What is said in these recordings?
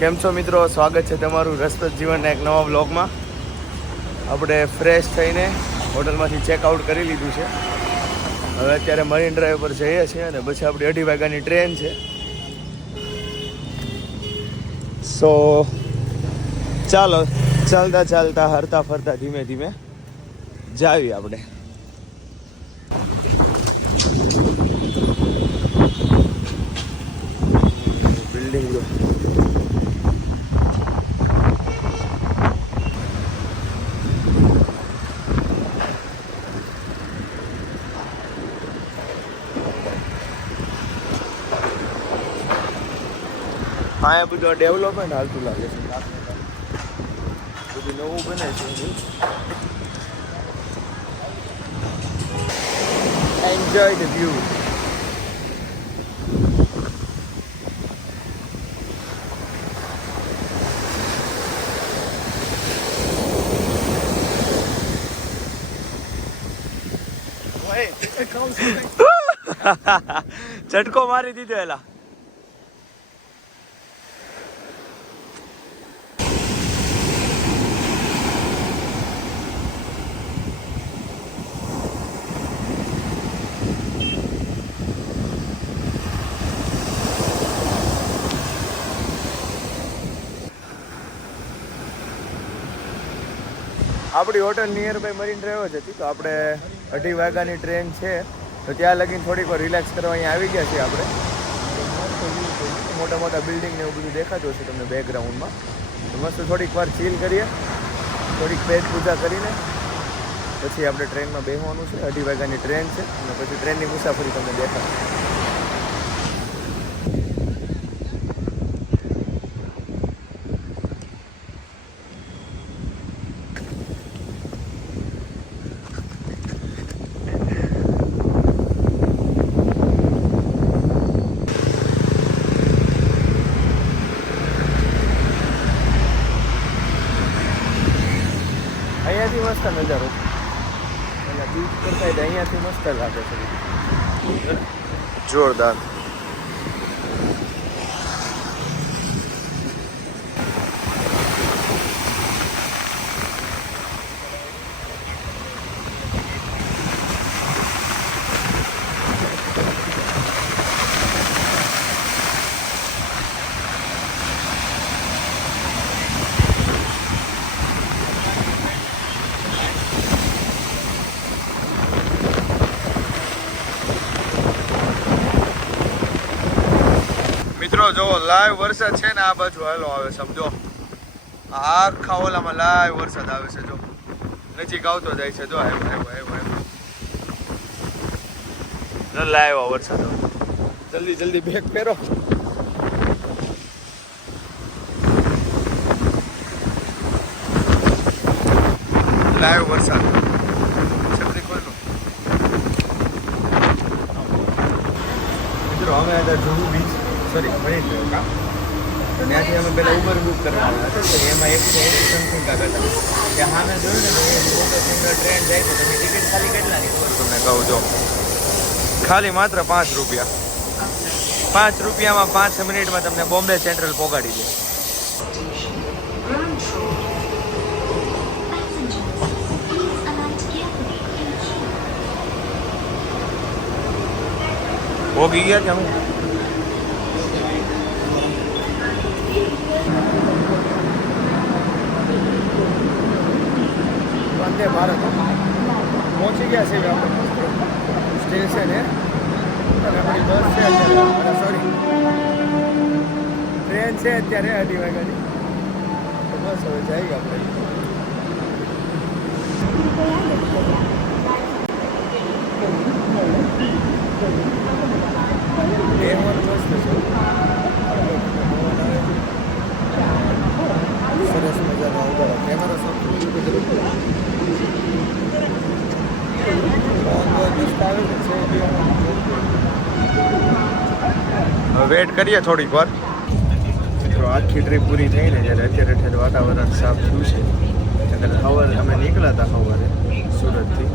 કેમ છો મિત્રો? સ્વાગત છે તમારું રસપ્રદ જીવનના એક નવા વ્લોગમાં. આપણે ફ્રેશ થઈને હોટલમાંથી ચેકઆઉટ કરી લીધું છે. હવે અત્યારે મરીન ડ્રાઈવ પર જઈએ છીએ અને પછી આપણી 2:30 વાગ્યાની ટ્રેન છે. સો ચાલો ચાલતા ચાલતા હરતા ફરતા ધીમે ધીમે જાવી આપણે. બિલ્ડિંગ હા, બધું ડેવલપમેન્ટ હાલતું લાગે છે. બધું નવું બને છે. Enjoy the view. ઝટકો મારી દીધો એલા. આપણી hotel nearby Marine Drive જ હતી. તો આપણે 2:30 વાગ્યાની ટ્રેન છે, તો ત્યાં લગીને થોડીક વાર રિલેક્સ કરવા અહીંયા આવી ગયા છીએ આપણે. મોટા મોટા બિલ્ડિંગ ને એવું બધું દેખાતું હશે તમને બેકગ્રાઉન્ડમાં. તો મસ્ત થોડીક વાર ચીલ કરીએ, થોડીક પેટ પૂજા કરીને પછી આપણે ટ્રેનમાં બેસવાનું છે. 2:30 વાગ્યાની ટ્રેન છે અને પછી ટ્રેનની મુસાફરી તમને દેખાશે. અહીંયાથી મસ્ત નજારો અને બીચ પર સાઈડ અહીંયાથી મસ્ત લાગે છે. જોરદાર. મિત્રો જો લાઈવ વરસાદ છે ને આ બાજુ હાલો આવે, સમજો આખા ઓલામાં લાઈવ વરસાદ આવે છે. જો નજીક આવતો જાય છે. જો આવ્યો લાઈવ વરસાદ આવે. જલ્દી જલ્દી બેગ પહેરો. લાઈવ વરસાદ. છત્રી ખોલો મિત્રો. અમે આગળ જુહુ બીચ સોરી મરીન ડ્રાઈવ કામ, તો ત્યાંથી અમે પહેલાં ઉબર બુક કરવાના હતા. તો એમાં 180 સમથિંગ કાગળ હતા. કે હા મેં જોયું ને તો એ સિંગલ ટ્રેન જાય તો તમે ટિકિટ ખાલી કેટલાની તમને કહું જો, ખાલી માત્ર 5 રૂપિયા. 5 રૂપિયામાં 5 મિનિટમાં તમને બોમ્બે સેન્ટ્રલ પહોંચાડી દે. પહોંચી ગયા છે અમે. વંદે ભારત પહોંચી ગયા છે આપણે સ્ટેશને. અને આપણી બસ છે અત્યારે, સોરી ટ્રેન છે અત્યારે 2:30 વાગ્યાની. તો બસ હવે જઈએ આપણે. સરસ મજાનો કેમેરો વેટ કરીએ થોડીક વાર. મિત્રો આખી ટ્રીપ પૂરી થઈને જ્યારે અત્યારે વાતાવરણ સાફ થયું છે, ત્યારે સવારે અમે નીકળ્યા હતા સવારે સુરતથી.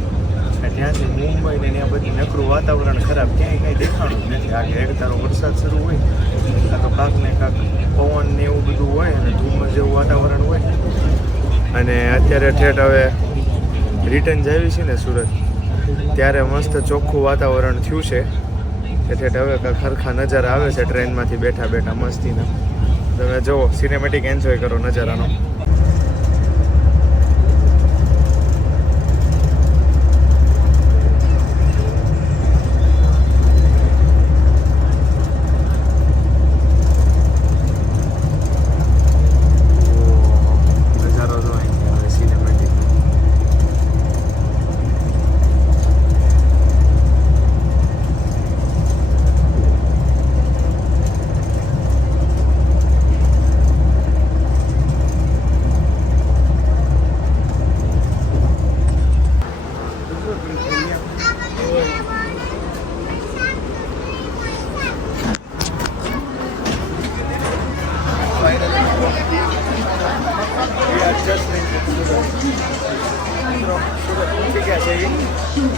ત્યાંથી મુંબઈ ને ત્યાં બધી નકરું વાતાવરણ ખરાબ, ક્યાંય કાંઈ દેખાણું જ નથી. આગે એક તારો વરસાદ શરૂ હોય કાં તો કાંક ને કાંક પવન પવન ને એવું બધું હોય અને ધુમ્મસ જેવું વાતાવરણ હોય. અને અત્યારે ઠેઠ હવે રિટર્ન જાવી છે ને સુરત, ત્યારે મસ્ત ચોખ્ખું વાતાવરણ થયું છે કે ઠેઠ હવે ખરખા નજારા આવે છે ટ્રેનમાંથી બેઠા બેઠા મસ્તીના. તમે જુઓ, સિનેમેટિક એન્જોય કરો નજારાનો.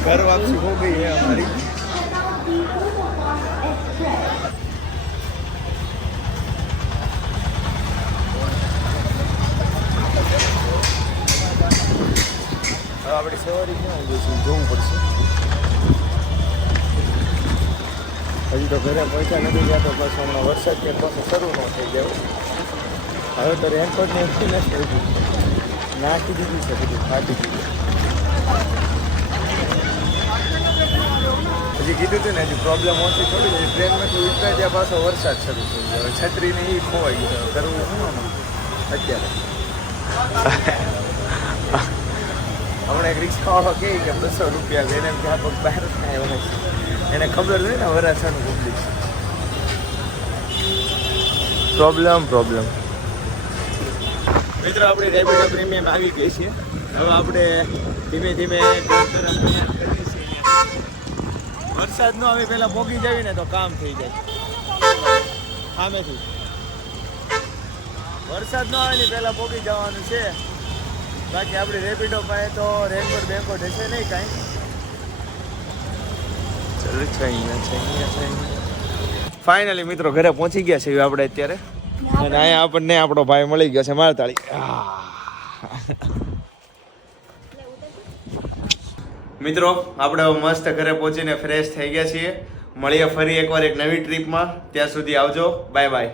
घर वापसी हो गई है हमारी. આપણી સવારી ક્યાં આવી છે જોવું પડશે. હજી તો ઘરે પહોંચ્યા નથી ગયા તો બસ હમણાં વરસાદ કે પાછો શરૂ ન થઈ ગયો. હવે તો રેનકોટની એક્સપિરિયન્સ થઈ ગયું, નાખી દીધી છે બધું, ફાટી દીધું. હજી કીધું હતું ને હજી પ્રોબ્લેમ ઓછી થોડી હતી. ટ્રેનમાંથી ઉતરા ત્યાં પાછો વરસાદ શરૂ થઈ ગયો. હવે છત્રીને એ ખોવાઈ ગયું. કરવું શું આમાં અત્યારે? હમણાં એક રિક્ષાવાળો કહે કે 200 રૂપિયા એને ત્યાં પગ બહાર થાય હવે એને ખબર છે ને વરાછાનું પબ્લિક પ્રોબ્લેમ. મિત્રો આપણી રેપિડો પ્રીમિયમ આવી ગઈ છે. હવે આપણે ધીમે ધીમે વરસાદ ન આવે પહેલાં પોગી જાવી ને તો કામ થઈ જાય. સામેથી વરસાદ ન આવે ને પહેલાં પોગી જવાનું છે. બાકી આપણી રેપિડો પાસે તો રેનકોટ બેનકોટ હશે નહીં કાંઈ. ચાલો છે અહીંયા. ફાઇનલી મિત્રો ઘરે પહોંચી ગયા છે આપણે અત્યારે. અને અહીંયા આપણને આપણો ભાઈ મળી ગયો છે મારતાળી. મિત્રો આપણે મસ્ત ઘરે પહોંચીને ફ્રેશ થઈ ગયા છીએ. મળીએ ફરી એકવાર એક નવી ટ્રીપમાં. ત્યાં સુધી આવજો. Bye bye.